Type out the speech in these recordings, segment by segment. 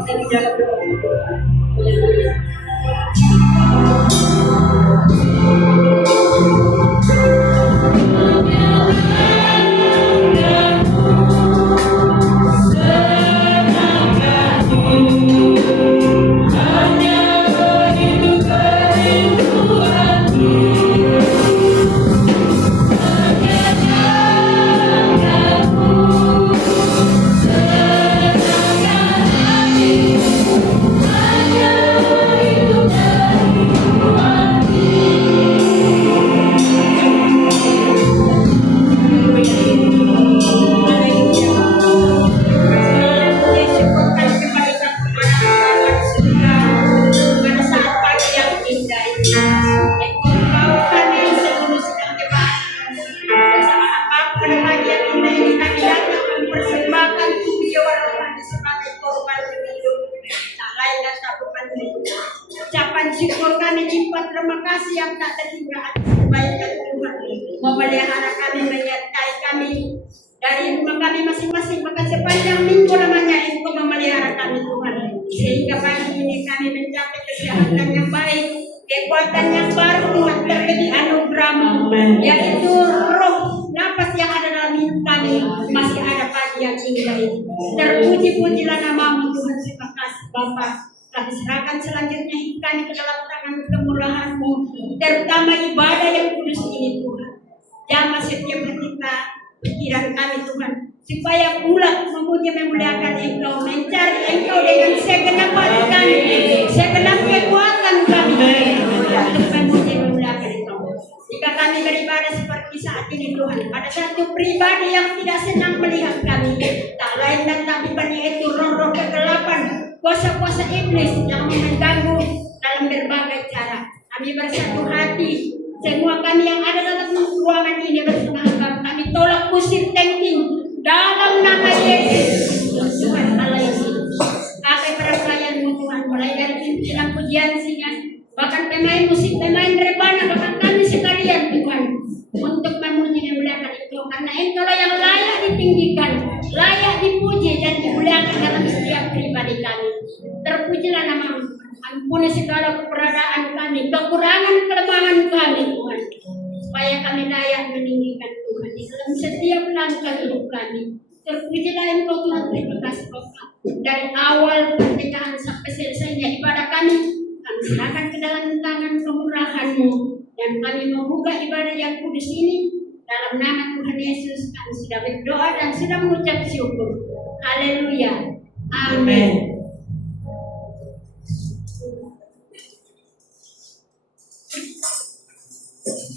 bangsa di dalam doa. Ucapan syukur kami limpah terima kasih yang tak terhingga atas kebaikan Tuhan memelihara kami, menyertai kami dari rumah kami masing-masing, maka sepanjang minggu lamanya Engkau memelihara kami Tuhan, sehingga pagi ini kami mencapai kesehatan yang baik, kekuatan yang baru Tuhan, terlebih anugerah-Mu, yaitu roh nafas yang ada dalam hidup kami, masih ada pagi yang indah ini. Terpuji-pujilah nama-Mu Tuhan. Terima kasih Bapa. Kami serahkan selanjutnya hidup kami ke dalam tangan kemurahan-Mu, terutama ibadah yang kudus ini Tuhan. Jamah setiap ketika pikiran kami Tuhan, supaya pula memuji memuliakan Engkau, mencari Engkau dengan segenap hati kami, segenap kekuatan kami, untuk memuji memuliakan Engkau. Jika kami beribadah seperti saat ini Tuhan, ada satu pribadi yang tidak senang melihat kami, tak lain dan tak bukan yaitu roh-roh kegelapan, kuasa-kuasa iblis yang mengganggu dalam berbagai cara. Kami bersatu hati, semua kami yang ada dalam ruangan ini bersama kami tolak usir thinking dalam nama Yesus Tuhan Allah yang hidup. Pakai perasaan-Mu Tuhan, mulai dari pimpinan pujian singa, bahkan pemain musik, pemain rebana, bahkan kami sekalian Tuhan, untuk memuji dan memuliakan Engkau, karena Engkau yang layak ditinggikan, layak dipuji dan dimuliakan dalam setiap pribadi kami. Terpujilah nama-Mu, ampuni segala keberadaan kami, kekurangan kelemahan kami Tuhan, supaya kami layak meninggikan Tuhan di dalam setiap langkah hidup kami. Terpujilah Engkau Tuhan. Terima kasih Bapa, dari awal pernikahan sampai selesainya ibadah kami serahkan ke dalam tangan kemurahan-Mu, dan kami membuka ibadah yang kudus ini dalam nama Tuhan Yesus. Kami sudah berdoa dan sudah mengucap syukur. Haleluya, amin.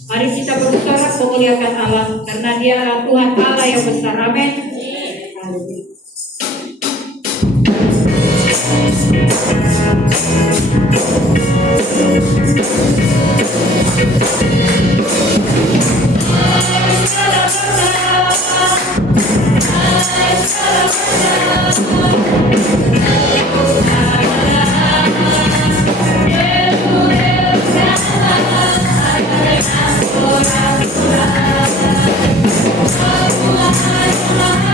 Mari kita bersorak memuliakan Allah, karena Dia adalah Tuhan Allah yang besar. Amin. Haleluya. Oh,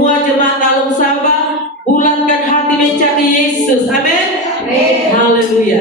semua jemaat Alum Sabah bulatkan hati mencari Yesus. Amin. Haleluya.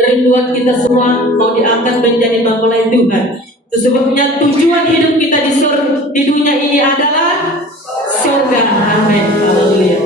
Kerinduan kita semua mau diangkat menjadi mempelai Tuhan. Itu sebabnya tujuan hidup kita di dunia ini adalah surga. Amin. Haleluya.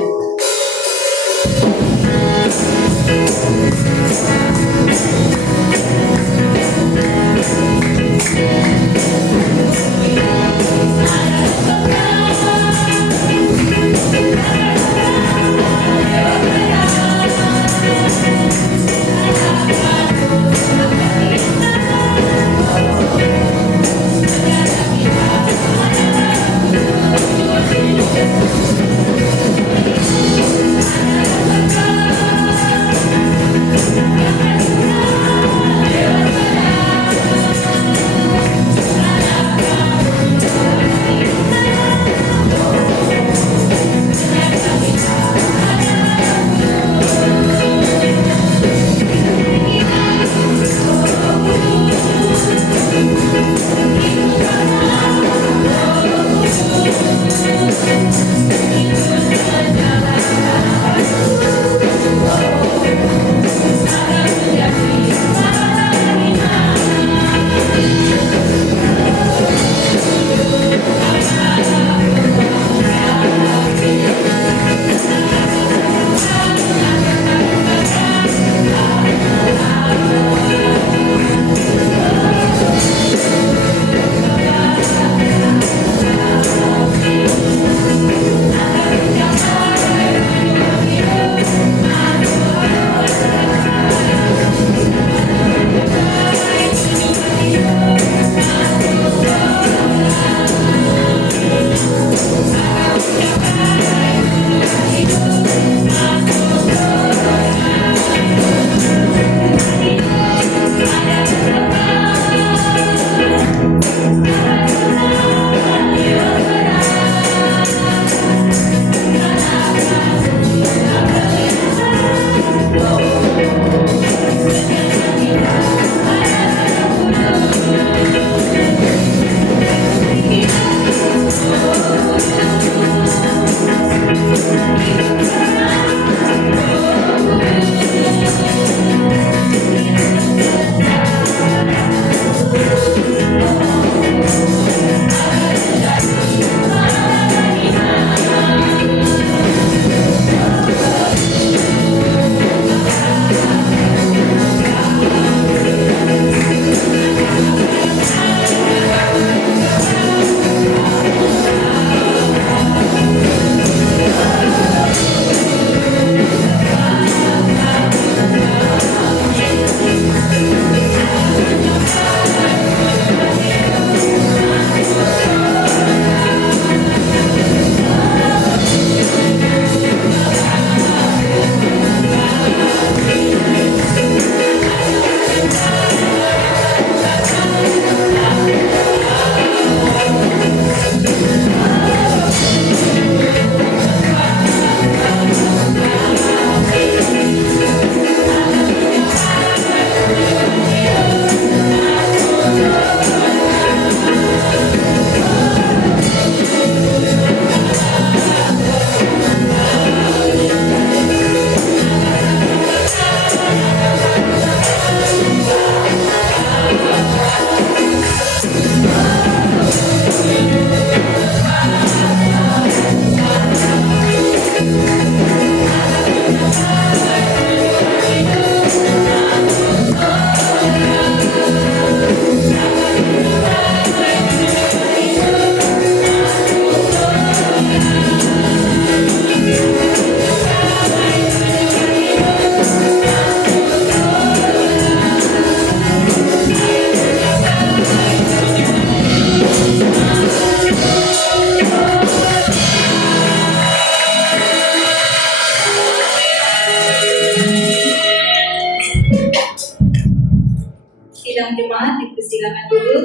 dipersilakan dulu.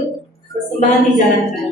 Persembahan dijalankan.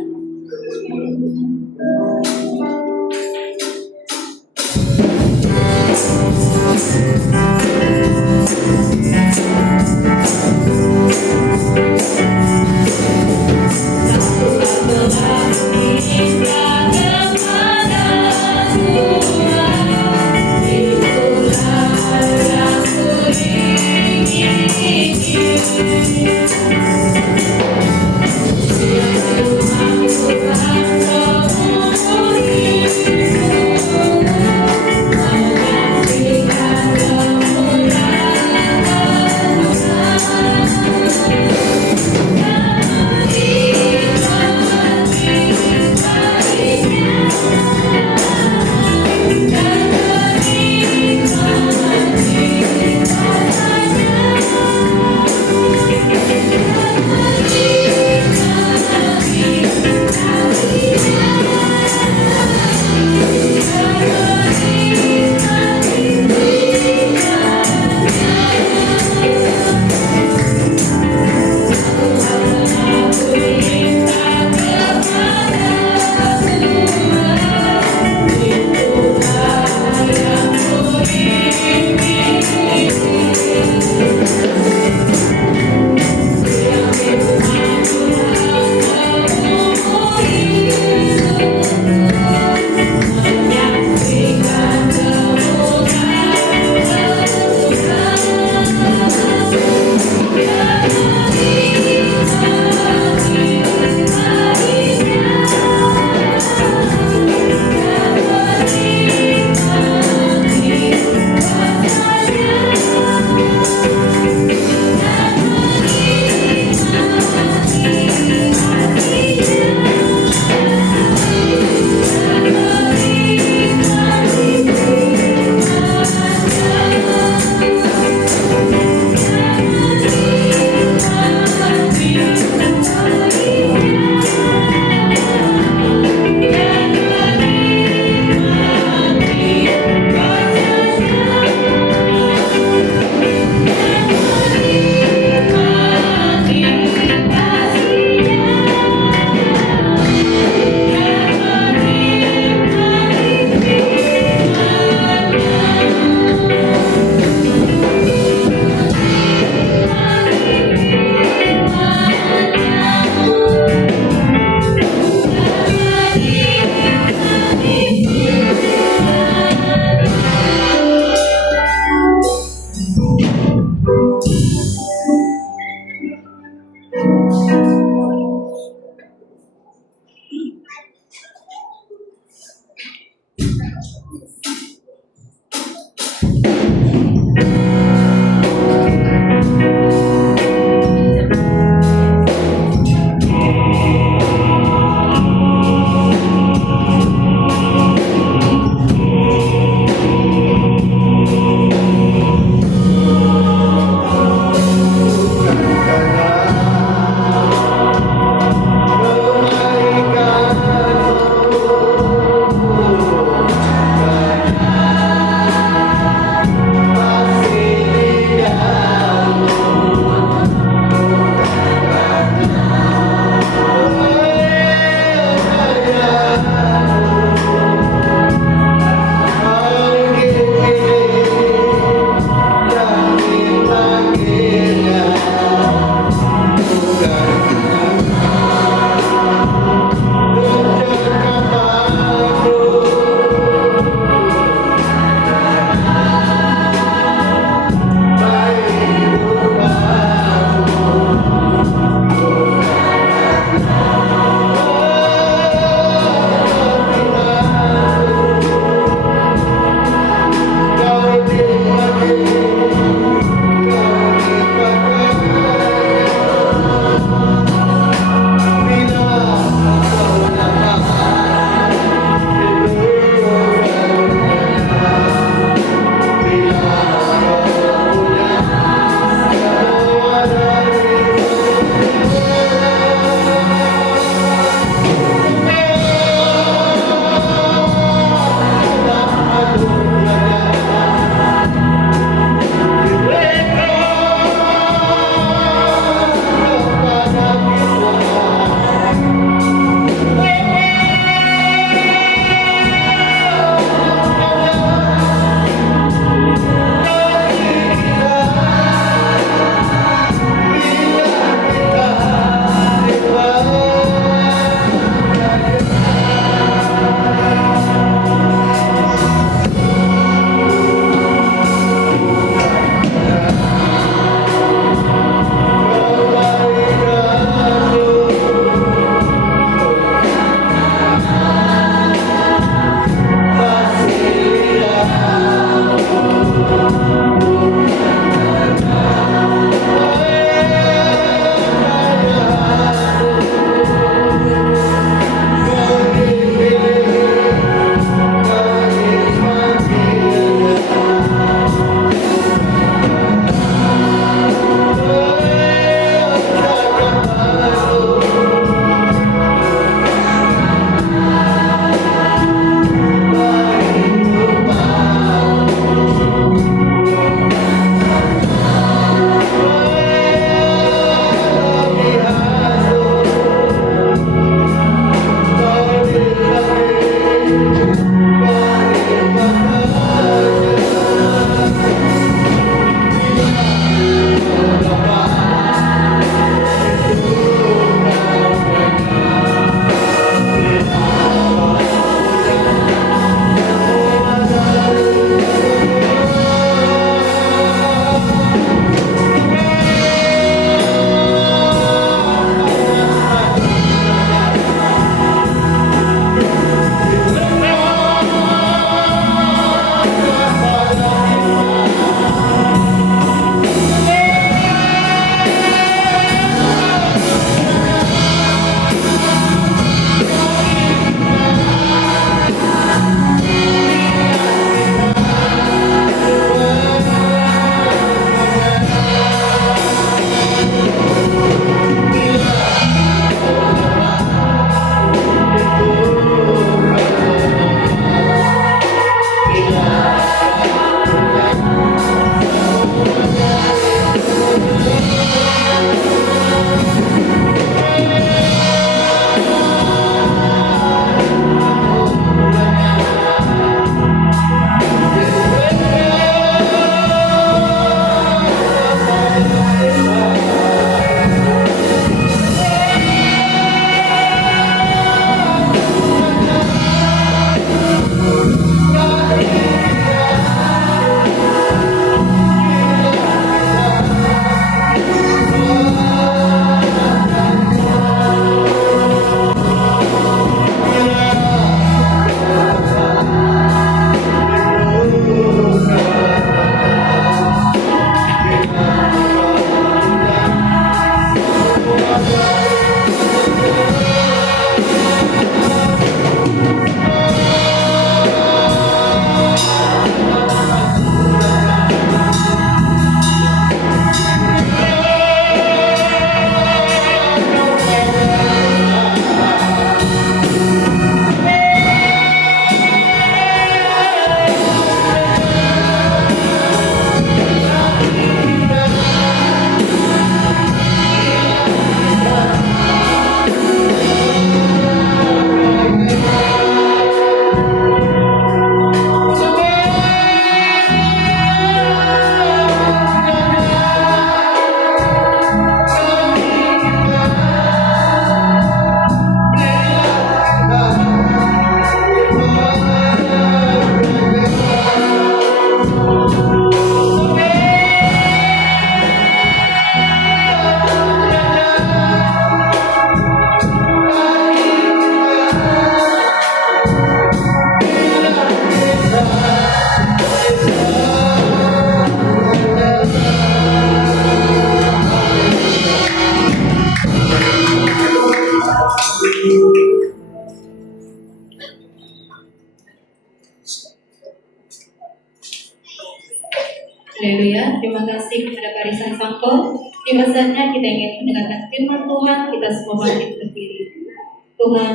Haleluya. Terima kasih kepada barisan Sangko. Tiba saatnya kita ingin mendengarkan firman Tuhan. Kita semua bangkit berdiri. Tuhan,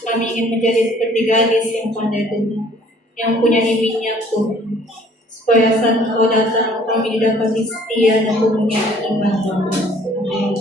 kami ingin menjadi seperti gadis yang pandai Tuhan, yang punya minyak Tuhan, supaya saat Engkau datang kami didapati setia dan punya iman Tuhan. Amin.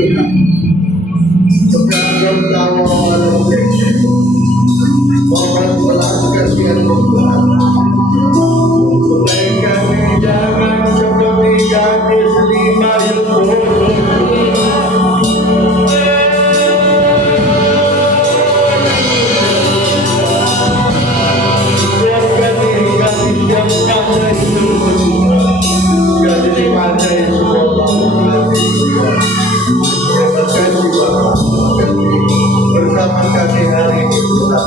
Tuhan. Sekarang tahu malam ini, mohon belas kasihan Tuhan. Supaya kami jangan seperti gadis 5 yang bodoh. Bersama kami hari ini Tuhan,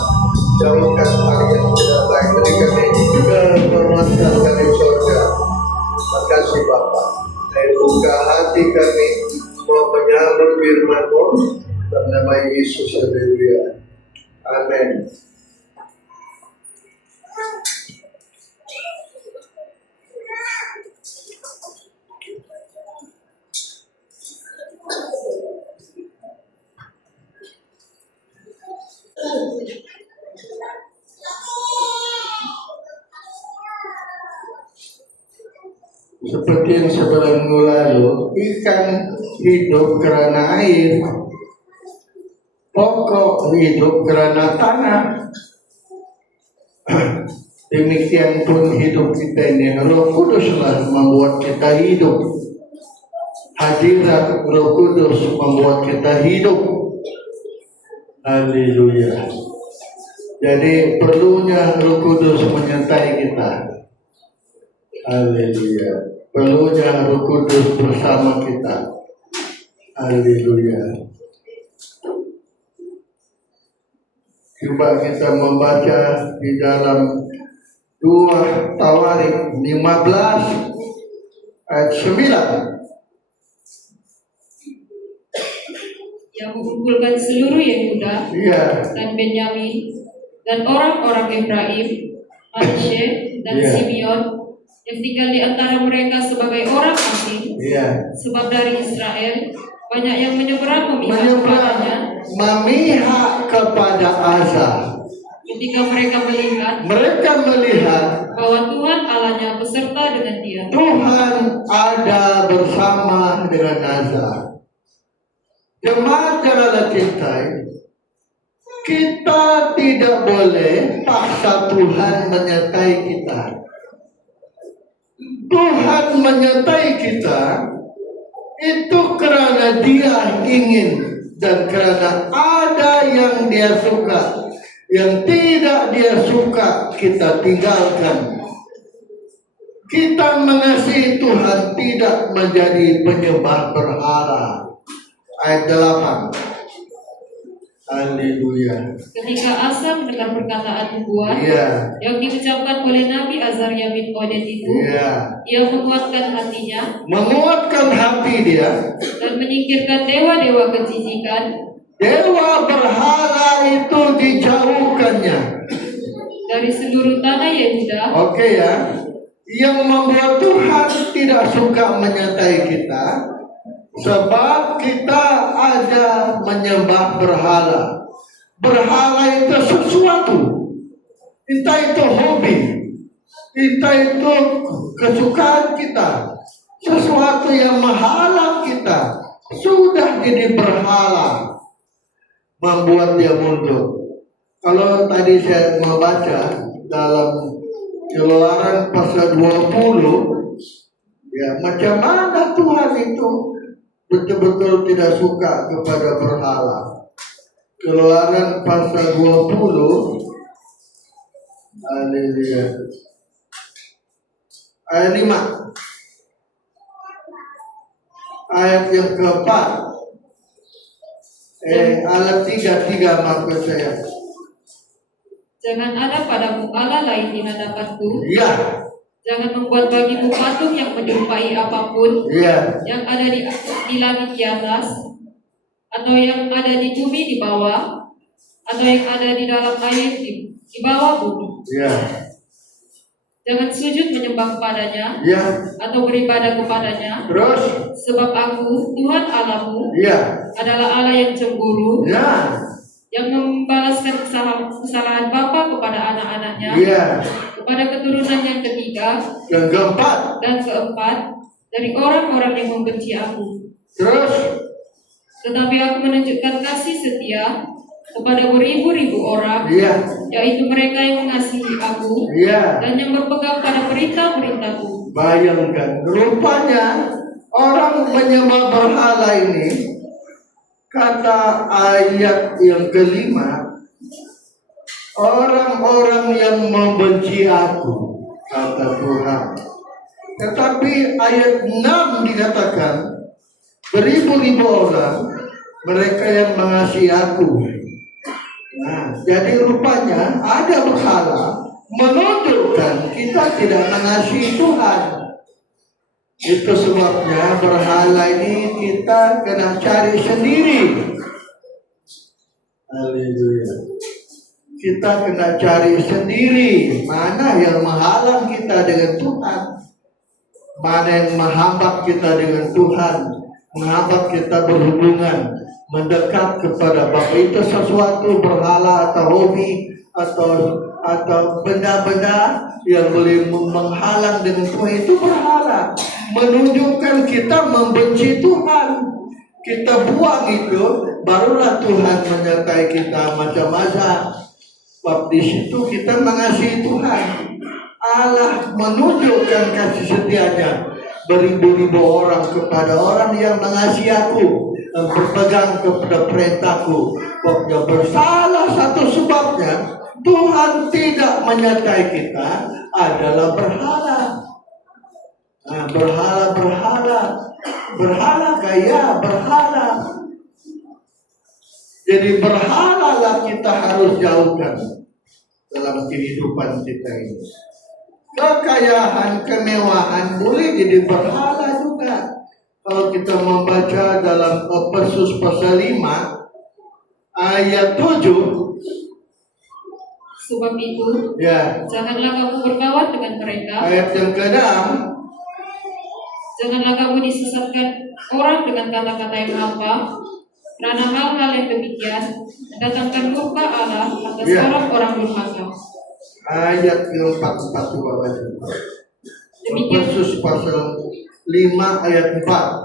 jauhkan hal yang tidak baik dari kami, kehormatan kami surga. Makasih Bapa, dan buka hati kami mau menyambut firman-Mu dalam nama Yesus. Haleluya. Amin. Seperti yang sebulan lalu, ikan hidup karena air, pokok hidup karena tanah. Demikian pun hidup kita ini, Roh Kuduslah membuat kita hidup. Hadirat Roh Kudus membuat kita hidup. Haleluya. Jadi perlunya Roh Kudus menyertai kita. Haleluya. Perlunya Roh Kudus bersama kita. Haleluya. Coba kita membaca di dalam 2 Tawarik 15 ayat 9. Yang mengumpulkan seluruh Yehuda dan Benyamin dan orang-orang Efraim, Manasye dan Simeon yang tinggal di antara mereka sebagai orang asing, sebab dari Israel banyak yang menyeberang memihak kepada Asa. Ketika mereka melihat bahwa Tuhan Allahnya beserta dengan dia. Tuhan ada bersama dengan Asa. Jemaat yang Allah cintai, kita tidak boleh paksa Tuhan menyertai kita. Tuhan menyertai kita itu karena Dia ingin dan karena ada yang Dia suka. Yang tidak Dia suka kita tinggalkan. Kita mengasihi Tuhan, tidak menjadi penyembah berhala. Ayat 8. Haleluya. Ketika Asa mendengar perkataan nubuat yang diucapkan oleh Nabi Azaria bin Oded itu, ia menguatkan hatinya, menguatkan hati dia, dan menyingkirkan dewa-dewa kejijikan. Dewa berhala itu dijauhkannya dari seluruh tanah Yehuda. Oke ya. Yang membuat Tuhan tidak suka menyertai kita sebab kita ada menyembah berhala. Berhala itu sesuatu, entah itu hobi, entah itu kesukaan kita, sesuatu yang menghalang kita, sudah jadi berhala, membuat dia mundur. Kalau tadi saya membaca dalam Keluaran pasal 20, ya macam mana Tuhan itu betul-betul tidak suka kepada berhala. Keluaran pasal 20, haleluya, ayat 5, ayat yang keempat, ayat 3 maksud saya. Jangan ada padamu Allah lain di hadapanku. Jangan membuat bagimu patung yang menyerupai apapun yang ada di langit di atas, atau yang ada di bumi di bawah, atau yang ada di dalam air di bawah bumi. Jangan sujud menyembah kepadanya atau beribadah kepadanya. Sebab aku Tuhan Allahmu adalah Allah yang cemburu, yang membalaskan kesalahan bapa kepada anak-anaknya, kepada keturunan yang ketiga dan keempat dari orang-orang yang membenci aku. Tetapi aku menunjukkan kasih setia kepada beribu-ribu orang, Iya. yaitu mereka yang mengasihi aku Iya. dan yang berpegang pada perintah-perintahku. Bayangkan, rupanya orang menyembah berhala ini, kata ayat yang kelima, orang-orang yang membenci aku, kata Tuhan. Tetapi ayat 6 dikatakan, beribu-ribu orang, mereka yang mengasihi aku. Nah, jadi rupanya ada berhala menunjukkan kita tidak mengasihi Tuhan. Itu sebabnya berhala ini kita kena cari sendiri. Haleluya. Kita kena cari sendiri mana yang menghalang kita dengan Tuhan, mana yang menghambat kita dengan Tuhan, menghambat kita berhubungan, mendekat kepada Bapa. Itu sesuatu berhala atau hobi atau benda-benda yang boleh menghalang dengan Tuhan. Itu berhala, menunjukkan kita membenci Tuhan. Kita buang itu, barulah Tuhan menyertai kita macam-macam. Sebab di situ kita mengasihi Tuhan. Allah menunjukkan kasih setianya beribu-ribu orang kepada orang yang mengasihi aku dan berpegang kepada perintahku. Pokoknya bersalah satu sebabnya Tuhan tidak menyertai kita adalah berhala. Nah, berhala kaya, berhala. Jadi berhalalah kita harus jauhkan dalam kehidupan kita ini. Kekayaan, kemewahan boleh jadi berhala juga. Kalau kita membaca dalam Efesus pasal 5 ayat 7, Sebab itu, ya, janganlah kamu berkawan dengan mereka. ayat yang ke-6, Janganlah kamu disesatkan orang dengan kata-kata yang hampa, karena hal-hal yang demikian mendatangkan murka Allah atas Ya. orang-orang durhaka. ayat yang 44 coba baca. Demikian, Efesus pasal 5 ayat 4.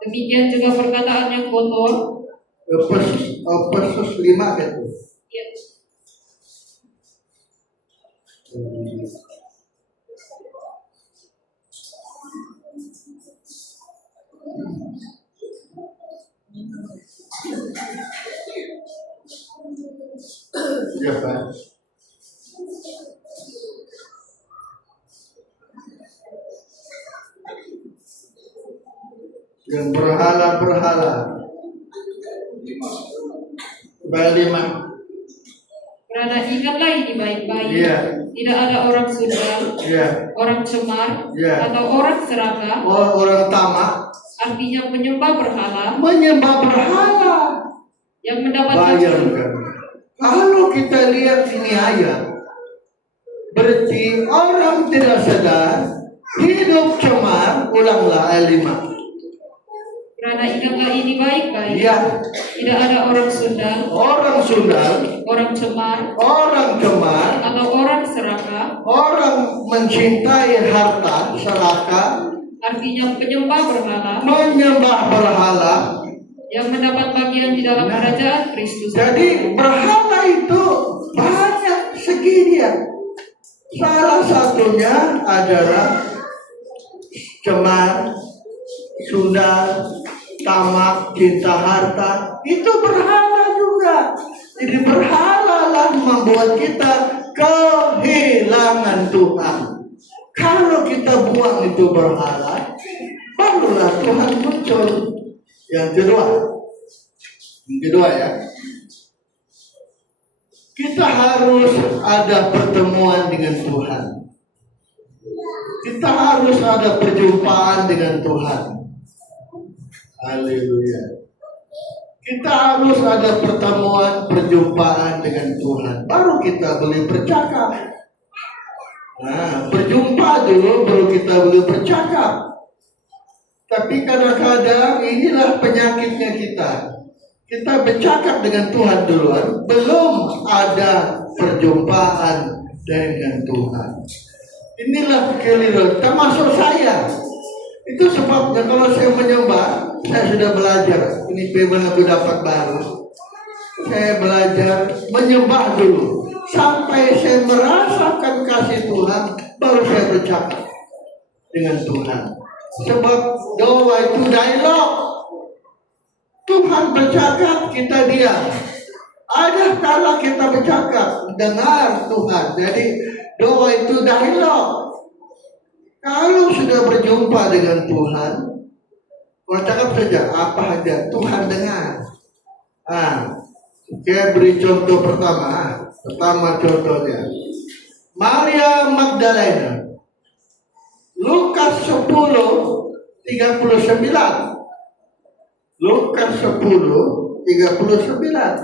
demikian juga perkataan yang kotor. Efesus 5 ayat 4. Ya, Ya, Pak. Yang berhala-berhala. Bayar 5. karena ingatlah ini baik-baik. Iya. Tidak ada orang sundal, Ya. orang cemar, Ya. atau orang serakah, Orang tamak artinya penyembah berhala, menyembah berhala. yang mendapat Bayangkan. Kalau kita lihat ini ayat, berarti orang tidak sadar, hidup cemar, ulanglah ayat 5. karena ingatlah ini baik-baik. Ya, Tidak ada orang sundal, orang sundal, orang cemar, orang cemar, atau orang serakah, orang mencintai harta, serakah, artinya penyembah berhala, menyembah berhala. yang mendapat bagian di dalam Nah, kerajaan Kristus. Jadi berhala itu banyak segi dia. Salah satunya adalah cemar, sundal, tamak, cinta harta. Itu berhala juga. Jadi berhala lah membuat kita kehilangan Tuhan. Kalau kita buang itu berhala, barulah Tuhan muncul. Yang kedua ya, kita harus ada pertemuan dengan Tuhan. Kita harus ada perjumpaan dengan Tuhan. Haleluya. Kita harus ada pertemuan, perjumpaan dengan Tuhan. Baru kita boleh bercakap. Nah, berjumpa dulu baru kita boleh bercakap. Tapi kadang-kadang inilah penyakitnya kita. Kita bercakap dengan Tuhan duluan, belum ada perjumpaan dengan Tuhan. Inilah kekeliruan, termasuk saya. Itu sebabnya kalau saya menyembah, saya sudah belajar. Ini firman aku dapat baru. Saya belajar menyembah dulu. Sampai saya merasakan kasih Tuhan, baru saya bercakap dengan Tuhan. Sebab doa itu dialog. Tuhan bercakap, kita diam. Ada kala kita bercakap, dengar Tuhan. Jadi doa itu dialog. Kalau sudah berjumpa dengan Tuhan, bercakap saja apa saja, Tuhan dengar. Saya beri contoh pertama. Pertama contohnya, Maria Magdalena, Lukas 10:39. Lukas 10:39.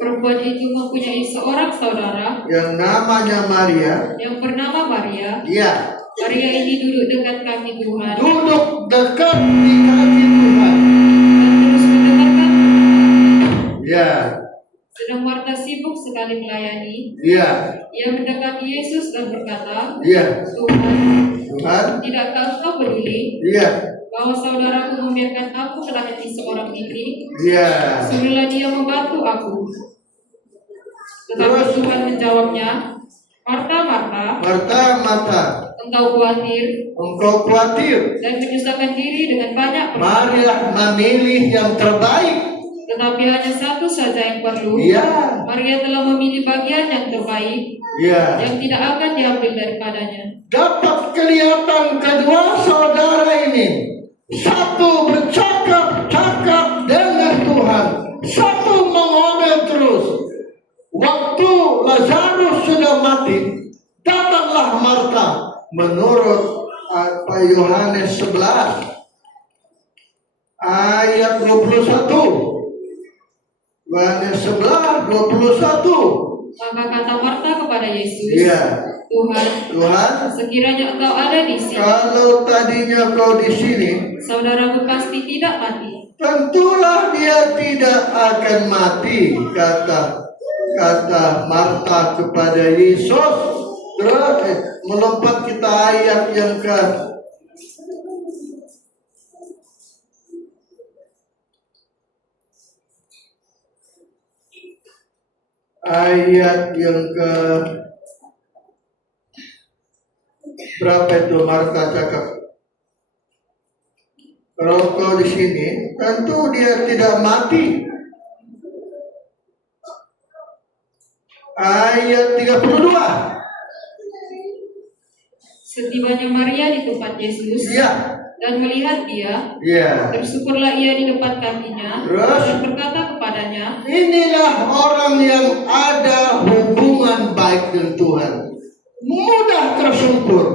Perempuan itu mempunyai seorang saudara Yang namanya Maria. yang bernama Maria. Ya, Maria ini duduk dekat kaki Tuhan duduk dekat di kaki Tuhan. dan terus mendengarkan. Ya, Sedang Marta sibuk sekali melayani. ya, Ia mendekati Yesus dan berkata, ya. Tuhan, Tuhan, tidakkah engkau peduli ya, bahwa saudaraku membiarkan aku melayani seorang ini? ya. Suruhlah dia membantu aku. Tetapi Tuhan menjawabnya, Marta, Marta, Marta, engkau khawatir engkau khawatir. dan menyusahkan diri dengan banyak perkara. Maria memilih yang terbaik. Tetapi hanya satu saja yang perlu. Ya, Maria telah memilih bagian yang terbaik ya. yang tidak akan diambil daripadanya. Dapat kelihatan kedua saudara ini. Satu bercakap-cakap dengan Tuhan. Satu mengomel terus. Waktu Lazarus sudah mati, datanglah Marta menurut Yohanes 11 ayat 21. Yohanes 11:21. Maka kata Marta kepada Yesus, Iya. Tuhan, sekiranya engkau ada di sini, Kalau tadinya kau di sini, saudaraku pasti tidak mati. tentulah dia tidak akan mati, kata Marta kepada Yesus. Terus melompat kita ayat yang ke berapa itu Marta cakap? Kalau kau di sini, tentu dia tidak mati. Ayat 32. Setibanya Maria di tempat Yesus Iya, dan melihat dia, iya. bersyukurlah ia di depan kakinya Terus? dan berkata kepadanya, Inilah orang yang ada hubungan baik dengan Tuhan. Mudah tersungkur,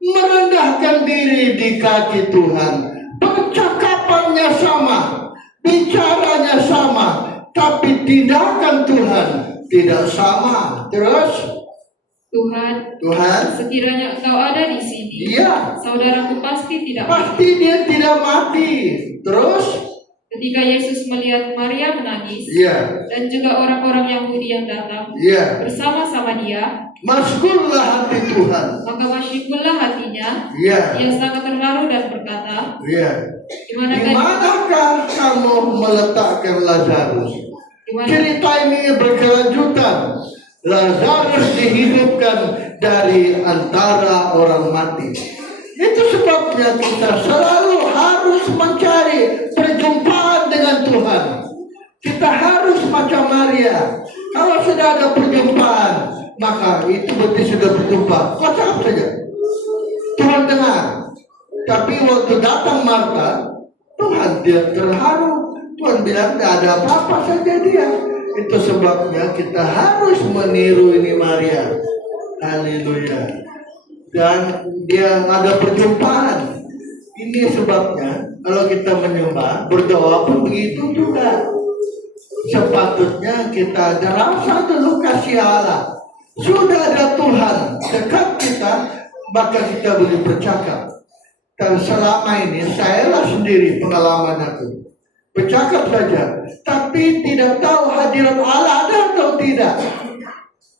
merendahkan diri di kaki Tuhan. Percakapannya sama, bicaranya sama, tapi tindakan Tuhan tidak sama. Terus, Tuhan, sekiranya engkau ada di sini, iya, saudaraku pasti tidak mati. pasti dia tidak mati. Terus, Ketika Yesus melihat Maria menangis iya, dan juga orang-orang Yahudi yang datang iya. bersama-sama dia, Maskullah hati Tuhan. maka masyukurlah hatinya. Iya, Ia sangat terharu dan berkata, iya. di manakah Dimanakah kamu meletakkan Lazarus? Cerita ini berkelanjutan. Lazarus dihidupkan dari antara orang mati. Itu sebabnya kita selalu harus mencari perjumpaan dengan Tuhan. Kita harus macam Maria. Kalau sudah ada perjumpaan, maka itu berarti sudah berjumpa. Kocak saja. Tuhan dengar. Tapi waktu datang Marta, Tuhan dia terharu. Tuhan bilang tidak ada apa-apa saja dia. Itu sebabnya kita harus meniru ini Maria. Haleluya. Dan dia ada perjumpaan. Ini sebabnya kalau kita menyembah, berdoa pun begitu juga. Sepatutnya kita ada rasa dulu kasih Allah. Sudah ada Tuhan dekat kita, maka kita boleh bercakap. Dan selama ini saya sendiri pengalaman aku. Bercakap saja, tapi tidak tahu hadirat Allah ada atau tidak.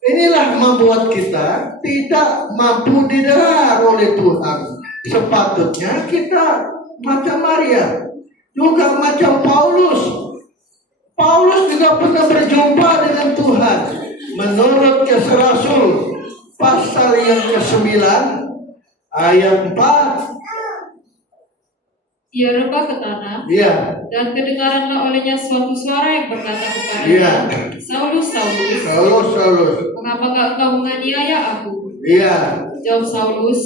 Inilah membuat kita tidak mampu didengar oleh Tuhan. Sepatutnya kita macam Maria. Juga macam Paulus. Paulus juga pernah berjumpa dengan Tuhan. Menurut Kisah Rasul pasal yang ke-9 ayat 4. Ia rebah ke tanah, Iya, dan kedengaranlah olehnya suatu suara yang berkata kepadanya, iya. Saulus, Saulus, Saulus. mengapakah engkau menganiaya aku? Iya. Jawab Saulus,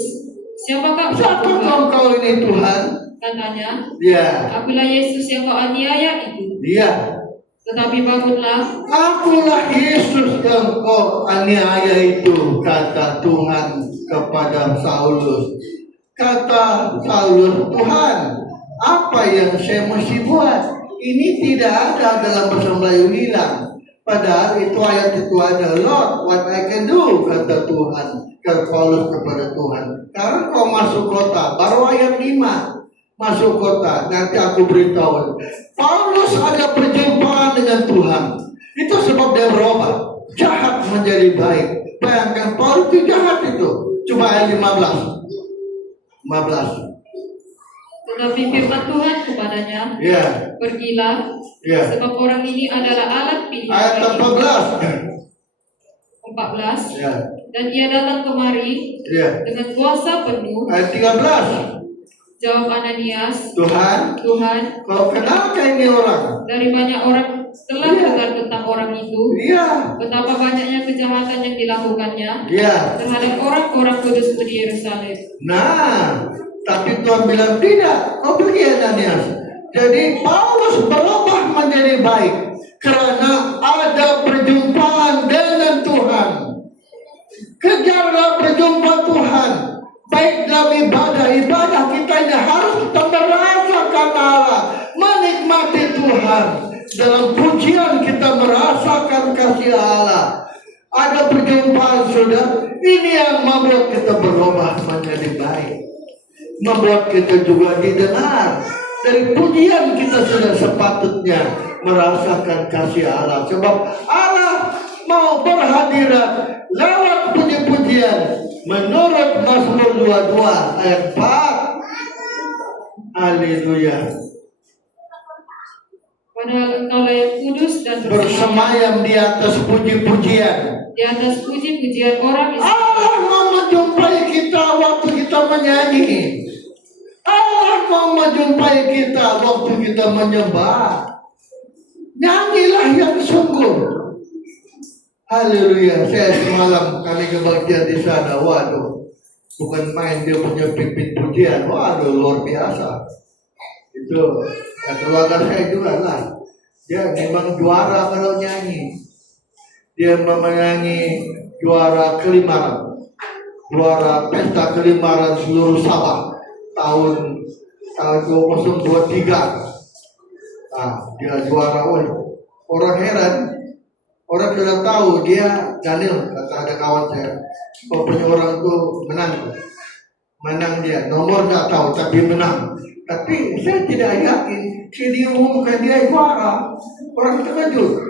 siapakah Siapa engkau? kau ini Tuhan? Katanya, Iya. akulah Yesus yang kau aniaya itu. Iya. Tetapi bangunlah, Akulah Yesus yang kau aniaya itu, kata Tuhan kepada Saulus. Kata Saulus, Tuhan, apa yang saya mesti buat? Ini tidak ada dalam bahasa Melayu hilang. Padahal itu ayat itu ada, Lord, what I can do, kata Tuhan. Kata Paulus kepada Tuhan. Sekarang kau masuk kota, baru ayat 5. Masuk kota, nanti aku beritahu. Paulus ada perjumpaan dengan Tuhan. Itu sebab dia berubah. Jahat menjadi baik. Bayangkan Paulus itu jahat itu. Coba ayat 15. tetapi firman Tuhan kepadanya, Ya, pergilah, ya. sebab orang ini adalah alat pilihan Ayat bagi 14. 14. Ya, Dan ia datang kemari ya. dengan kuasa penuh. Ayat 13. Jawab Ananias, Tuhan, Tuhan, kau kenalkah ini orang? dari banyak orang telah Iya. dengar tentang orang itu, Iya, betapa banyaknya kejahatan yang dilakukannya iya. terhadap orang-orang kudusmu di Yerusalem. Nah, tapi Tuhan bilang tidak. Kau pergi Ananias. Jadi Paulus berubah menjadi baik karena ada perjumpaan dengan Tuhan. Kejarlah berjumpa Tuhan. Baik dalam ibadah kita ini harus kita merasakan Allah, menikmati Tuhan. Dalam pujian kita merasakan kasih Allah. Ada perjumpaan sudah. Ini yang membuat kita berubah menjadi baik. Membuat kita juga didengar. Dari pujian kita sudah sepatutnya merasakan kasih Allah. Sebab Allah mau berhadirat lewat puji-pujian. Menurut Mazmur 22 ayat 4. Haleluya. Padahal engkaulah yang kudus dan Bersemayam di atas puji-pujian. di atas puji-pujian orang Israel. Allah mau menjumpai kita waktu kita menyanyi. Allah mau menjumpai kita waktu kita menyembah. Nyanyilah yang sungguh. Haleluya. Saya semalam kali kebagian di sana. Waduh, bukan main, dia punya pimpin pujian. Waduh, luar biasa. Itu keluarga saya juga lah. Dia memang juara kalau nyanyi. Dia menyanyi juara kelimaran, juara pesta kelimaran seluruh Sabah tahun 2023. Nah, dia juara. Orang heran, orang sudah tahu dia Daniel, kata ada kawan saya. Punya orang tuh menang dia. Nomor nggak tahu tapi menang. Tapi saya tidak yakin. Si dia umumkan dia juara. Orang terkejut.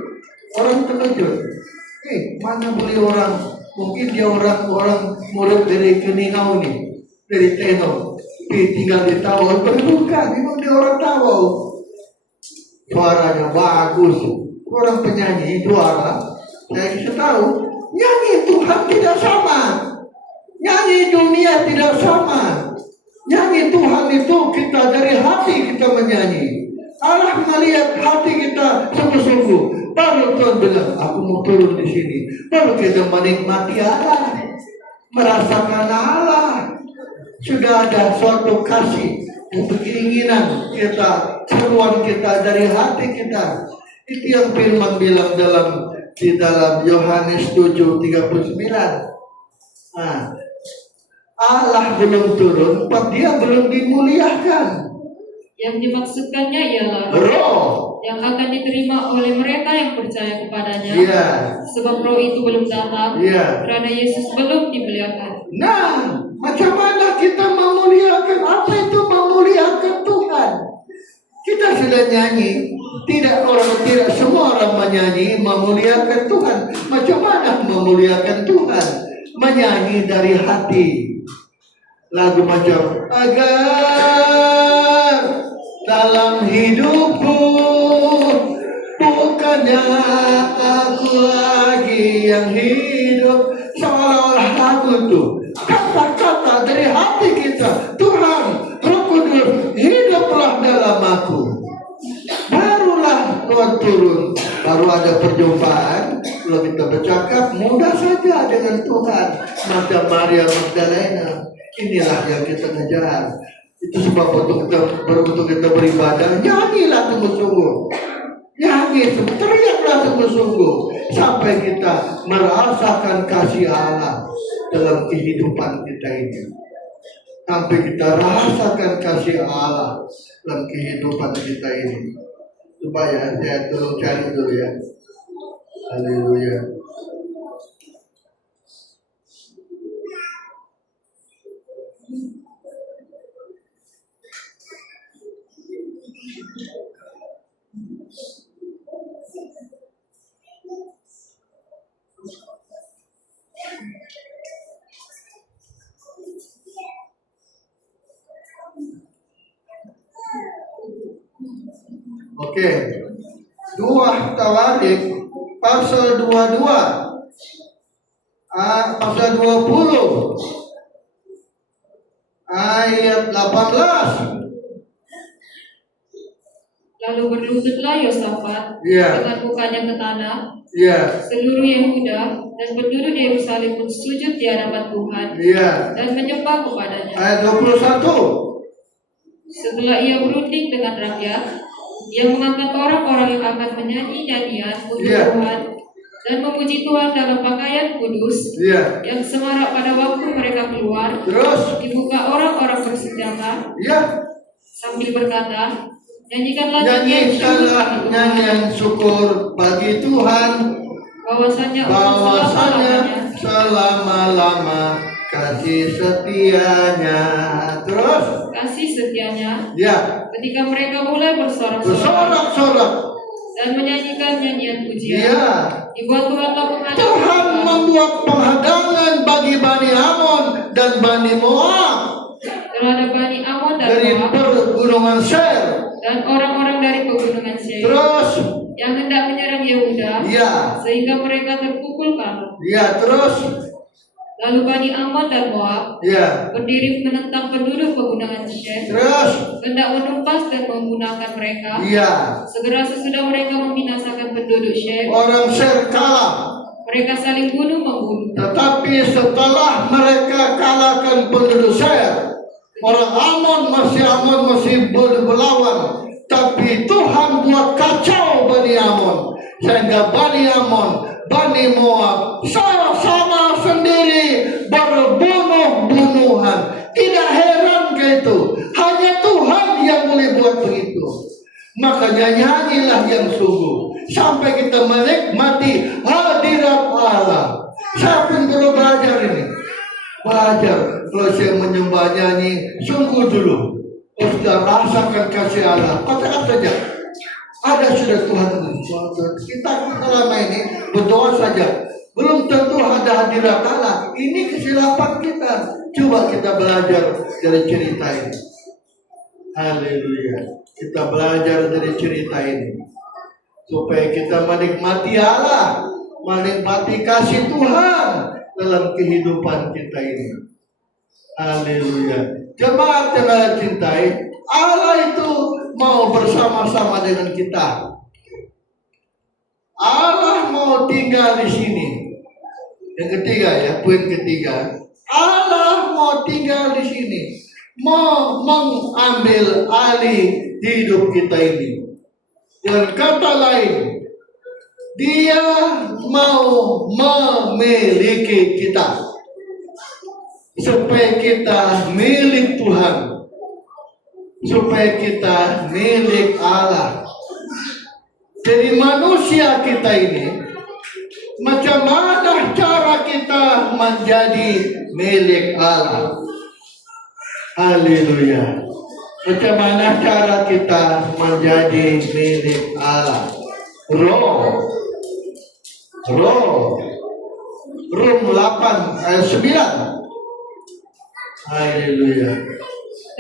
Mana boleh orang? Mungkin dia orang murid dari Keningau nih, dari Teno. Tinggal di Tawau. Bukan, memang dia orang Tawau. Suaranya bagus. Orang penyanyi juara. Saya bisa tahu. Nyanyi Tuhan tidak sama. Nyanyi dunia tidak sama. Nyanyi Tuhan itu kita dari hati kita menyanyi. Allah melihat hati kita sungguh-sungguh. Baru Tuhan bilang, aku mau turun di sini. Baru kita menikmati Allah, merasakan Allah. Sudah ada suatu kasih, keinginan kita, seruan kita dari hati kita. Itu yang firman bilang di dalam Yohanes 7:39. Nah, Allah belum turun, dia belum dimuliakan. Yang dimaksudkannya ialah Roh yang akan diterima oleh mereka yang percaya kepadanya. Iya. Sebab roh itu belum datang, Iya. karena Yesus belum dimuliakan. Nah, macam mana kita memuliakan? Apa itu memuliakan Tuhan? Kita sudah nyanyi, tidak semua orang menyanyi memuliakan Tuhan. Macam mana memuliakan Tuhan? Menyanyi dari hati. Lagu macam agar dalam hidupku. Bukannya aku lagi yang hidup, seolah-olah aku tuh kata-kata dari hati kita, Tuhan, Roh Kudus, hiduplah dalam aku. Barulah Tuhan turun, baru ada perjumpaan, kalau kita bercakap mudah saja dengan Tuhan. Macam Maria Magdalena, inilah yang kita kejar. Itu sebab untuk kita beribadah, nyanyilah sungguh-sungguh. Nyanyi, teriaklah sungguh-sungguh sampai kita merasakan kasih Allah dalam kehidupan kita ini. Sampai kita rasakan kasih Allah dalam kehidupan kita ini. Supaya saya tolong cari dulu ya. Haleluya. Oke, 2 Tawarik pasal 22 pasal 20 ayat 18. Lalu berlututlah Yosafat Iya. dengan mukanya ke tanah. Iya, Seluruh Yehuda dan penduduk Yerusalem pun sujud di hadapan Tuhan iya. dan menyembah kepadanya. Ayat 21. Setelah ia berunding dengan rakyat, ia mengangkat orang-orang yang akan menyanyi nyanyian untuk Iya. Tuhan dan memuji Tuhan dalam pakaian kudus Iya. yang semarak pada waktu mereka keluar Terus, di muka orang-orang bersenjata iya. sambil berkata, nyanyikanlah Nyanyikanlah nyanyian syukur bagi Tuhan, bahwasanya selama-lama kasih setianya. Terus, kasih setianya ya, ketika mereka mulai bersorak-sorak bersorak-sorak. dan menyanyikan nyanyian pujian. Iya. Dibuat Tuhanlah penghadap Tuhan membuat penghadangan bagi Bani Amon dan Bani Moab terhadap Bani Amon dan dari Moab pegunungan Seir. dan orang-orang dari pegunungan Seir Terus, yang hendak menyerang Yehuda, ya, sehingga mereka terpukul kalah. ya, terus, Lalu Bani Amon dan Moab ya, berdiri menentang penduduk pegunungan Seir, terus, hendak menumpas dan mempunahkan mereka. ya. Segera sesudah mereka membinasakan penduduk Seir, Orang Seir kalah. mereka saling bunuh-membunuh. Tetapi setelah mereka kalahkan penduduk Seir, orang Amon masih berlawan. Tapi Tuhan buat kacau Bani Amon, sehingga Bani Amon, Bani Moab sama-sama sendiri berbunuh-bunuhan. Tidak heran ke itu, hanya Tuhan yang boleh buat begitu. Makanya nyanyilah yang sungguh sampai kita menikmati hadirat Allah. Siapa yang perlu belajar ini? Belajar. Kalau saya menyembah nyanyi, sungguh dulu. Kalau sudah rasakan kasih Allah, katakan saja. Ada sudah Tuhan. Kita selama ini berdoa saja. Belum tentu ada hadirat Allah. Ini kesilapan kita. Coba kita belajar dari cerita ini. Haleluya. Kita belajar dari cerita ini. Supaya kita menikmati Allah. Menikmati kasih Tuhan dalam kehidupan kita ini. Haleluya. Jemaat yang Allah cintai, Allah itu mau bersama-sama dengan kita. Allah mau tinggal di sini. Yang ketiga ya, poin ketiga, Allah mau tinggal di sini, mau mengambil alih hidup kita ini. Dengan kata lain, Dia mau memiliki kita supaya kita milik Tuhan, supaya kita milik Allah. Jadi manusia kita ini, macam mana cara kita menjadi milik Allah? Haleluya. Macam mana cara kita menjadi milik Allah? Rom 8 ayat 9. Haleluya.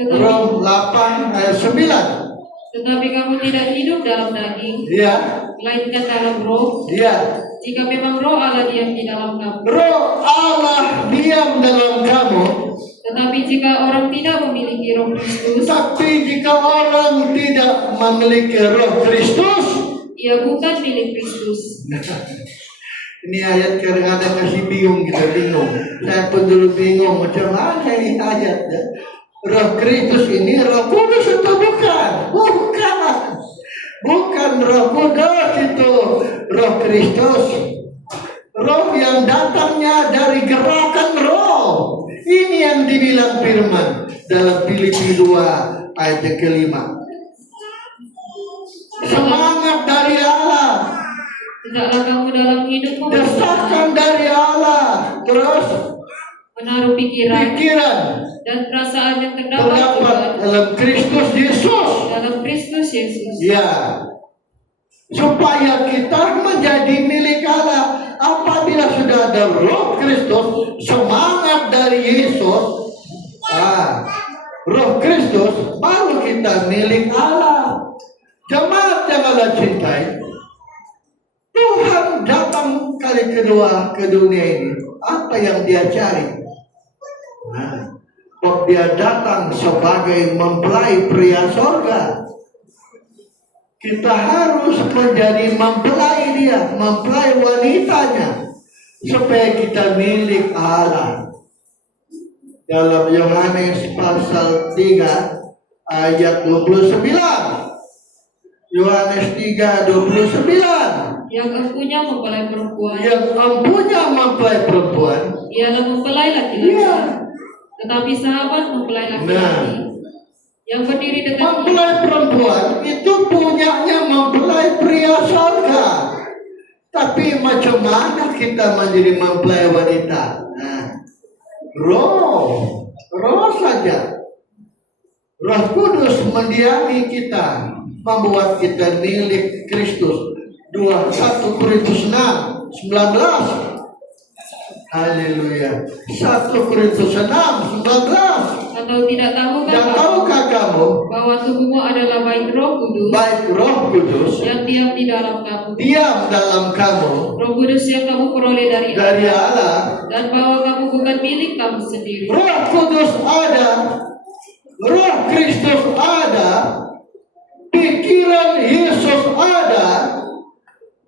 Rom 8 ayat 9. Tetapi kamu tidak hidup dalam daging, Iya, melainkan dalam roh. iya. Jika memang roh Allah diam di dalam kamu. Roh Allah diam dalam kamu. Tetapi jika orang tidak memiliki roh Kristus, Tapi jika orang tidak memiliki roh Kristus, ia bukan milik Kristus. ini ayat kadang-kadang masih bingung, kita bingung. Saya pun dulu bingung, macam mana ini ayat ya? Roh Kristus ini roh kudus atau bukan? Bukan. Bukan roh kudus itu, roh Kristus. Roh yang datangnya dari gerakan roh. Ini yang dibilang firman dalam Filipi 2 ayat yang kelima. Semangat dari Allah, Tidaklah kamu dalam hidupmu desakan dari Allah, terus menaruh pikiran pikiran dan perasaan yang terdapat terdapat juga dalam Kristus Yesus. dalam Kristus Yesus. Ya, supaya kita menjadi milik Allah. Apabila sudah ada roh Kristus, semangat dari Yesus, roh Kristus, baru kita milik Allah. Jemaat yang Allah cintai, Tuhan datang kali kedua ke dunia ini. Apa yang dia cari? Dia datang sebagai mempelai pria sorga. Kita harus menjadi mempelai dia, mempelai wanitanya, supaya kita milik Allah. Dalam Yohanes pasal 3 ayat 29. Yohanes 3:29. Yang empunya mempelai perempuan, Yang empunya mempelai perempuan, ialah mempelai laki-laki. Iya. Tetapi sahabat mempelai laki-laki yang berdiri dekat mempelai perempuan itu punyanya mempelai pria sorga. Tapi macam mana kita menjadi mempelai wanita? Roh saja. Roh Kudus mendiami kita, membuat kita milik Kristus. 1 Korintus 6:19. Haleluya. 1 Korintus 6:19. atau tidak tahukah Dan kamu tahukah kamu bahwa tubuhmu adalah baik Roh Kudus baik Roh Kudus yang diam di dalam kamu, diam dalam kamu Roh Kudus yang kamu peroleh dari Allah, dan bahwa kamu bukan milik kamu sendiri. Roh Kudus ada, Roh Kristus ada, pikiran Yesus ada,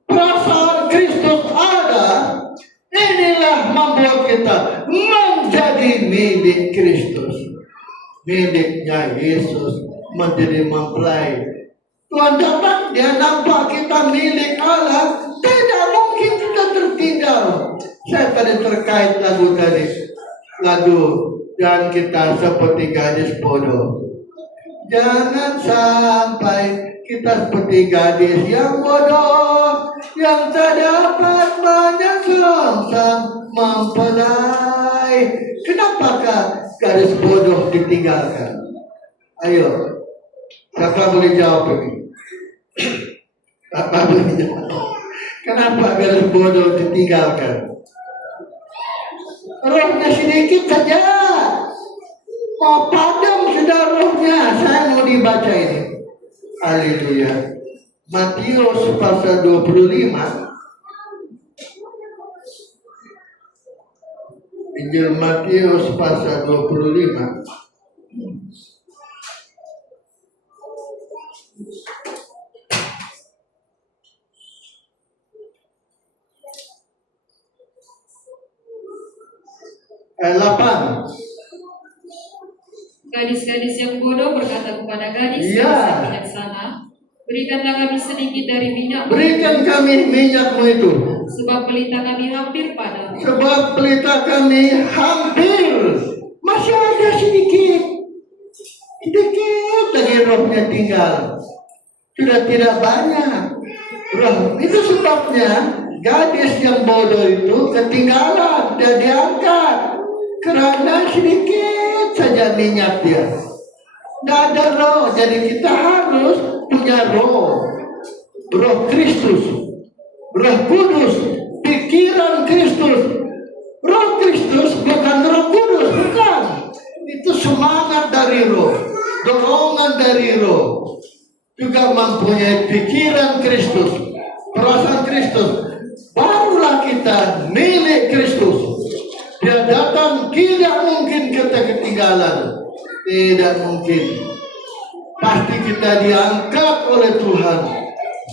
perasaan Kristus ada. Inilah membuat kita menjadi milik Kristus, miliknya Yesus, menjadi mempelai. Tuhan datang, dia nampak kita milik Allah, tidak mungkin kita tertinggal. Saya tadi terkait lagu dan kita seperti gadis bodoh. Jangan sampai kita seperti gadis yang bodoh, yang tak dapat menyongsong mempelai. Kenapakah gadis bodoh ditinggalkan? Ayo, kakak boleh jawab ini. Kakak boleh jawab. Kenapa gadis bodoh ditinggalkan? Rohnya sedikit saja, mau padam sudah rohnya. Saya mau dibaca ini. Haleluya. Matius pasal 25. Injil Matius pasal 25. Ayat 8. Gadis-gadis yang bodoh berkata kepada gadis Iya. yang bijaksana, berikanlah kami sedikit dari minyak, Berikan kami minyakmu itu, sebab pelita kami hampir padam. sebab pelita kami hampir, masih ada sedikit lagi rohnya tinggal, sudah tidak banyak roh. Itu sebabnya gadis yang bodoh itu ketinggalan dan diangkat karena sedikit saja minyak dia, tidak ada roh. Jadi kita harus punya roh Kristus, Roh Kudus, pikiran Kristus. Roh Kristus bukan Roh Kudus, bukan. Itu semangat dari roh, dorongan dari roh. Itu tidak mempunyai pikiran Kristus, perasaan Kristus, barulah kita milik Kristus. Dia datang, tidak mungkin kita ketinggalan. Tidak mungkin. Pasti kita diangkat oleh Tuhan.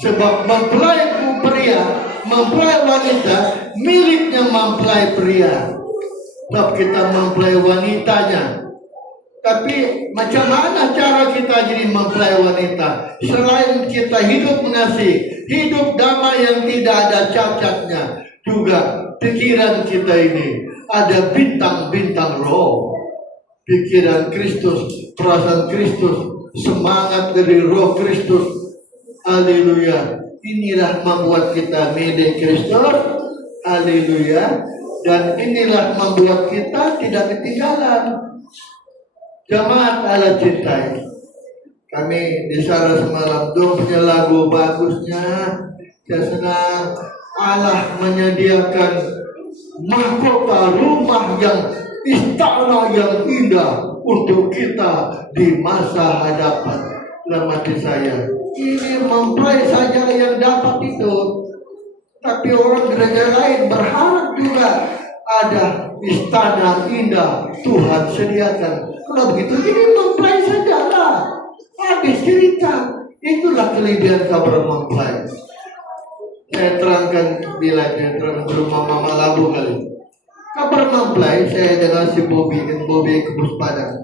Sebab mempelai pria, mempelai wanita, miliknya mempelai pria. Sebab kita mempelai wanitanya. Tapi macam mana cara kita jadi mempelai wanita? Selain kita hidup mengasihi, hidup damai yang tidak ada cacatnya, juga pikiran kita ini ada bintang-bintang roh. Pikiran Kristus, perasaan Kristus, semangat dari roh Kristus. Haleluya. Inilah membuat kita milik Kristus. Haleluya. Dan inilah membuat kita tidak ketinggalan. Jemaat Allah cintai, kami di sana semalam dong punya lagu bagusnya. Saya senang Allah menyediakan mahkota rumah yang istana yang indah untuk kita di masa hadapan. Dalam hati saya, ini mempelai saja yang dapat itu, tapi orang gereja lain berharap juga ada istana indah Tuhan sediakan. Kalau begitu jadi mempelai saja lah. Habis cerita. Itulah kelebihan kabar mempelai. Saya terangkan bila saya terangkan rumah Mama Labu kali. Kabar mempelai saya dengan si Bobby Kebus Padang.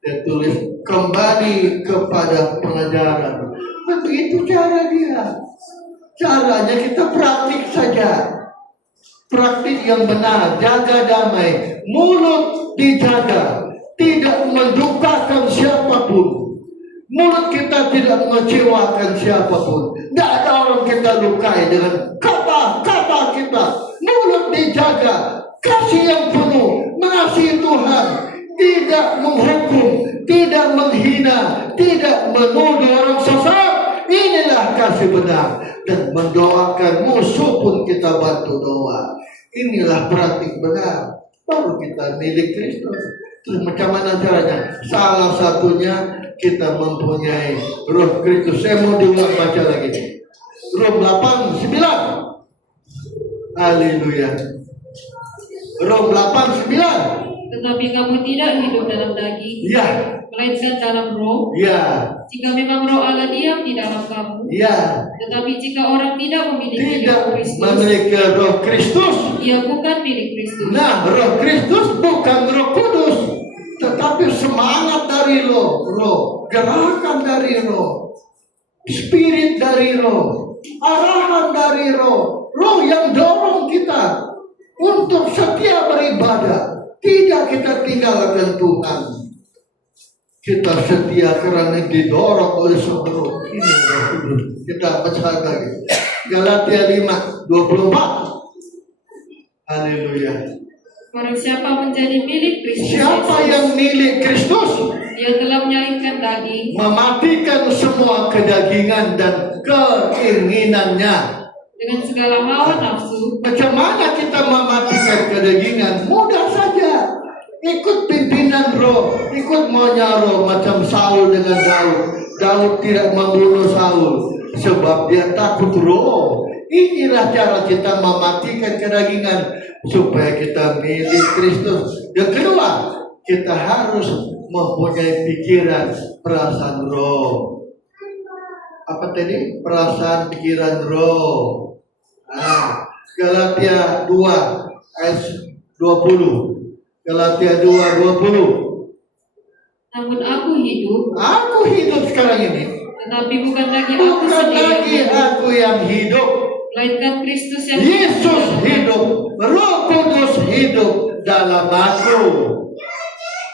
Dia tulis kembali kepada pengajaran. Begitu cara dia. Caranya kita praktik saja. Praktik yang benar, jaga damai, mulut dijaga, tidak mendukakan siapapun. Mulut kita tidak mengecewakan siapapun. Tidak ada orang kita lukai dengan kata-kata kita. Mulut dijaga, kasih yang penuh, mengasihi Tuhan, tidak menghukum, tidak menghina, tidak menuduh orang sesat. Inilah kasih benar. Dan mendoakan musuh pun kita bantu doa. Inilah praktik benar. Baru kita milik Kristus. Terus macam mana caranya? Salah satunya kita mempunyai roh Kristus. Saya mau diulang baca lagi. Rom 8:9. Haleluya. Rom 8:9. Tetapi kamu tidak hidup dalam daging, Ya. melainkan dalam roh. Ya. Jika memang roh Allah diam di dalam kamu. Ya. Tetapi jika orang tidak memiliki Tidak roh Kristus, memiliki roh Kristus. ia bukan milik Kristus. Nah, roh Kristus bukan roh kudus, tetapi semangat dari roh, gerakan dari roh, spirit dari roh, arahan dari roh yang dorong kita untuk setia beribadah. Tidak kita tinggalkan Tuhan. Kita setia karena didorong oleh roh. Ini roh kudus. Kita baca lagi. Galatia 5:24. Haleluya. Barang siapa menjadi milik Kristus, Siapa yang milik Kristus dia telah menyalibkan daging mematikan semua kedagingan dan keinginannya. dengan segala hawa nafsu. Macam mana kita mematikan kedagingan? Mudah saja. Ikut pimpinan roh, ikut maunya roh, macam Saul dengan Daud. Daud tidak membunuh Saul sebab dia takut roh. Inilah cara kita mematikan kedagingan supaya kita milik Kristus. Yang kedua, kita harus mempunyai pikiran, perasaan roh. Apa tadi? Perasaan, pikiran roh. Nah, Galatia 2 ayat 20. Galatia 2:20. Namun aku hidup, Aku hidup sekarang ini. tetapi bukan lagi aku Bukan sendiri lagi yang hidup, aku yang hidup. melainkan Kristus yang Yesus dalam hidup. Roh Kudus hidup dalam aku.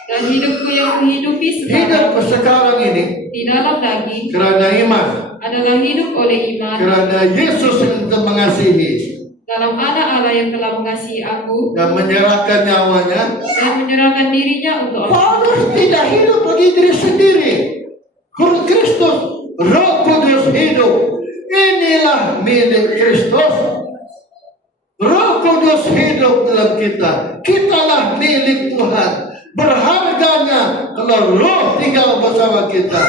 Dan hidupku yang kuhidupi sekarang Hidup sekarang ini di dalam daging karena iman. adalah hidup oleh iman Karena Yesus yang mengasihi dalam anak Allah yang telah mengasihi aku dan menyerahkan nyawanya. dan menyerahkan dirinya untuk aku. Paulus tidak hidup bagi diri sendiri. Kristus, Roh Kudus hidup. Inilah milik Kristus. Roh Kudus hidup dalam kita. Kitalah milik Tuhan. Berharganya kalau Roh tinggal bersama kita.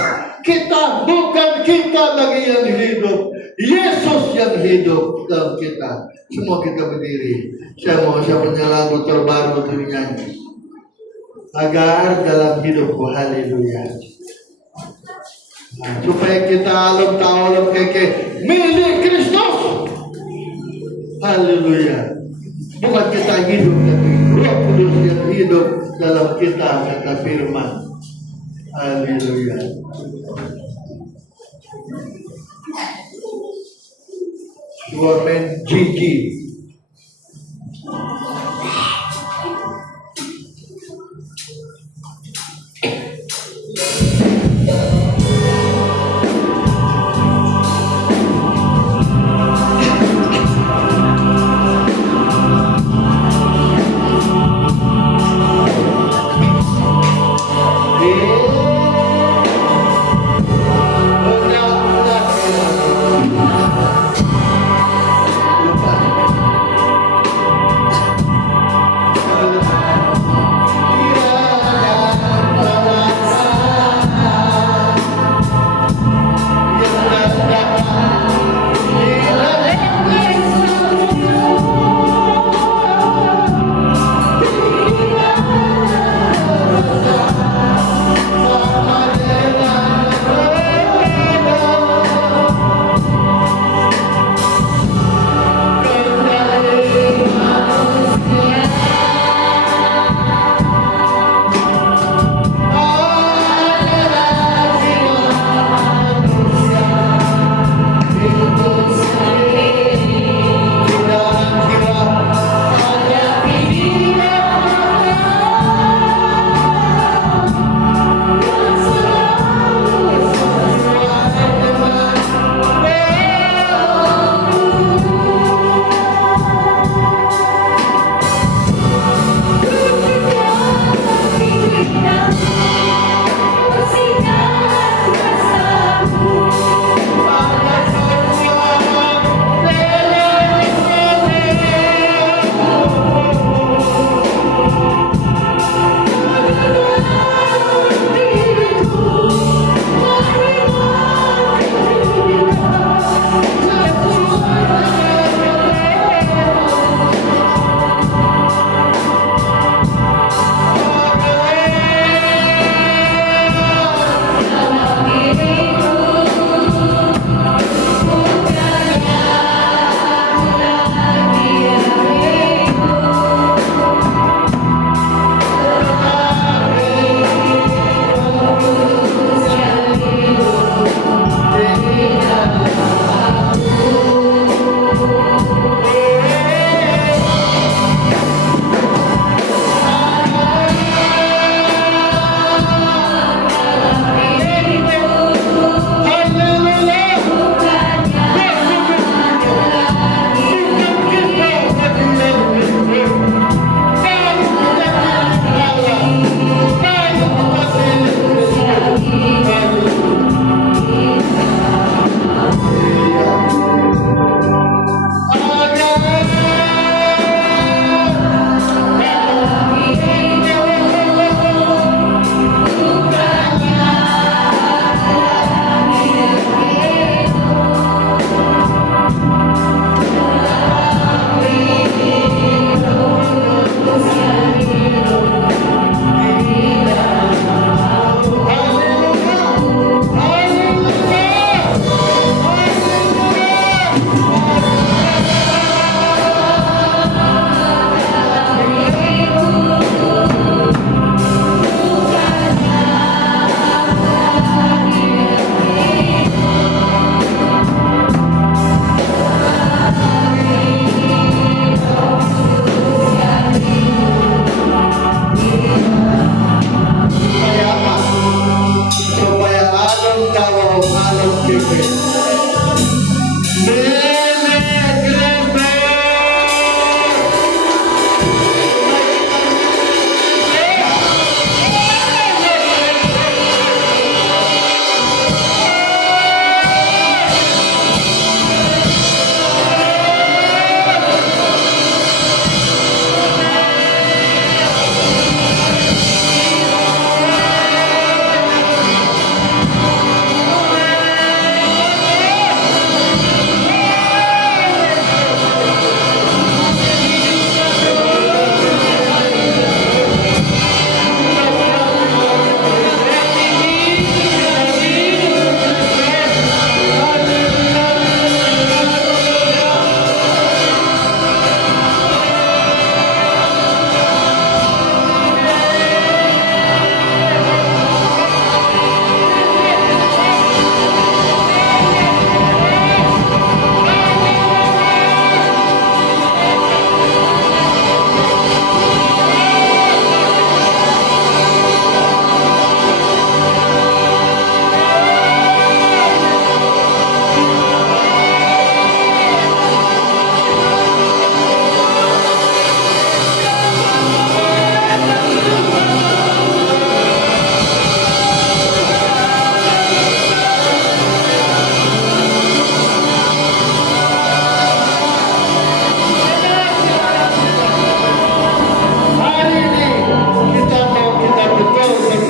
bukan kita lagi yang hidup, Yesus yang hidup dalam kita. Semua kita berdiri. Saya mau penyelam terbaru untuk nyanyi agar dalam hidupku, haleluya. Nah, supaya kita alam keke milik Kristus, haleluya. Bukan kita hidup, tapi Roh Kudus yang hidup dalam kita, kata firman. Haleluya. Wamen Gigi.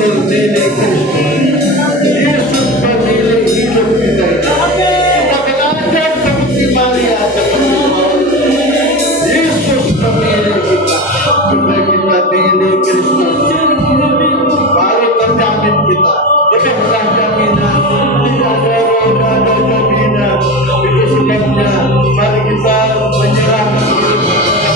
pemilih Kristus. Yesus pemilih hidup kita ini. Kita belajar seperti Maria, seperti Paulus. Yesus pemilih kita. Supaya kita pilih Kristus. Baru terjamin kita. Bukanlah jaminan. Tidak ada jaminan. Itu sebabnya mari kita menyerahkan hidup kita.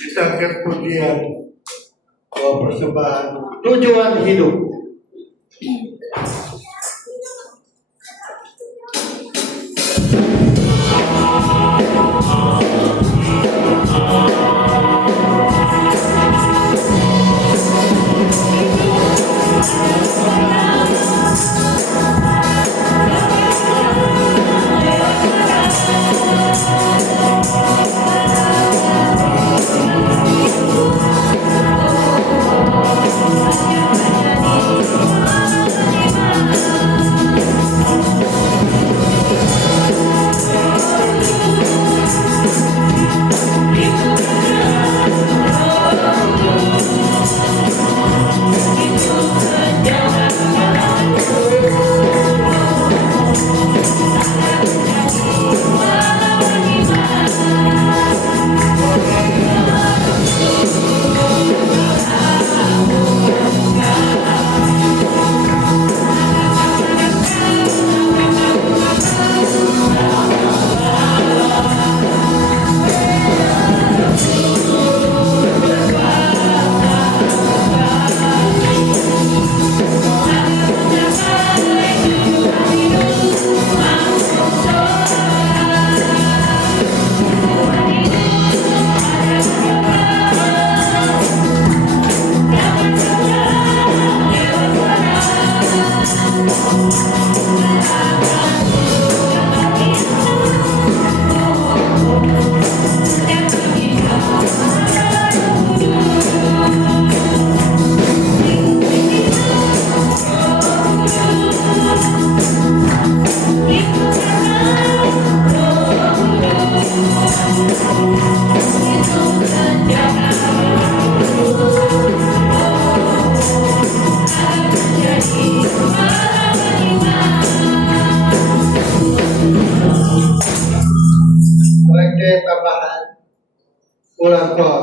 Kita kemudian persembahan tujuan hidup. Tambahan ulang kor.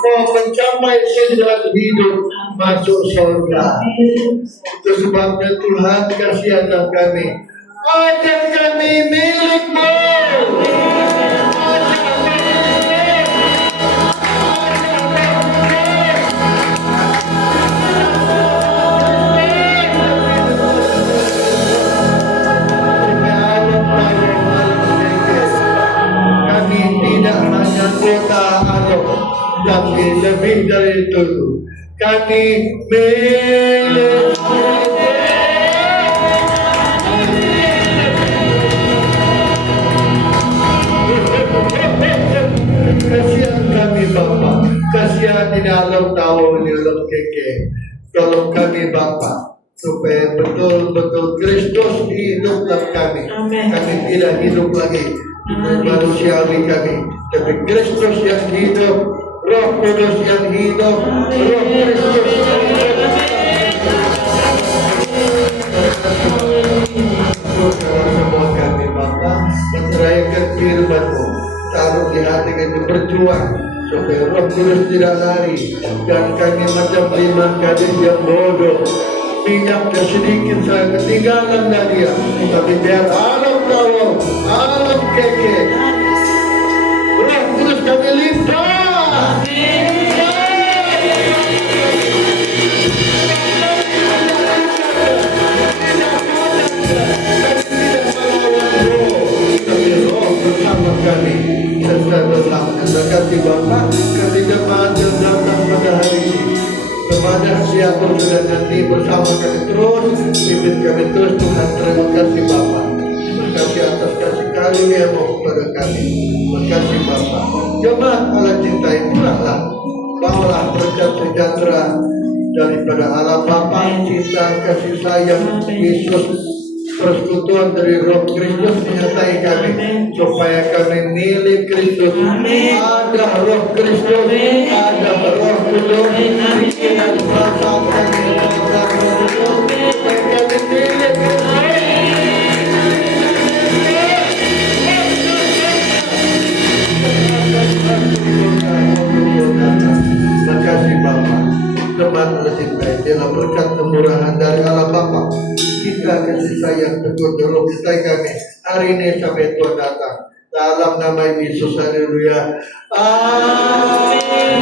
mau mencapai jalan hidup masuk surga. Itu sebabnya Tuhan kasih anak kami. Ajar kami milik-Mu. Kami tidak hanya kota Alok, tapi lebih dari itu. Kami milik. Kasihan kami Bapa, kasihan di dalam tahun di dalam keke. Tolong kami Bapa, supaya betul-betul Kristus hidup dalam kami. Amin. Kami tidak hidup lagi manusiawi kami, tapi Kristus yang hidup, Roh Kudus yang hidup, Roh Kristus yang hidup. Semua kami Bapa merayakan firman-Mu, taruh di hati kami berjuang supaya Roh Kudus tidak lari dan kami macam 5 gadis yang bodoh, minyaknya sedikit saya ketinggalan dari dia, tapi biar alam tahu, alam keke, Roh Kudus kami limpah. Bersama kami serta dalam kasih Bapa kami jemaat yang datang pada hari ini kepada siapa sudah nanti bersama kami terus pimpin kami terus Tuhan. Terima kasih Bapa, terima kasih atas kasih karunia-Mu kepada kami. Terima kasih Bapa. Jemaat Allah cintai, pulanglah, bawalah berkat sejahtera daripada Allah Bapa, cinta kasih sayang Yesus, persekutuan dari Roh Kristus menyertai kami supaya kami milik Kristus. Ada Roh Kristus, ada Roh Kudus, bikin perasaan kami Roh Kudus, supaya kami milik Kristus. Terima kasih Bapa. Teman mencintai, dalam berkat kemurahan dari Allah Bapa, kita kasih sayang betul dalam kita kami hari ini sampai Tuhan datang. Dalam nama Yesus, haleluya. Amin.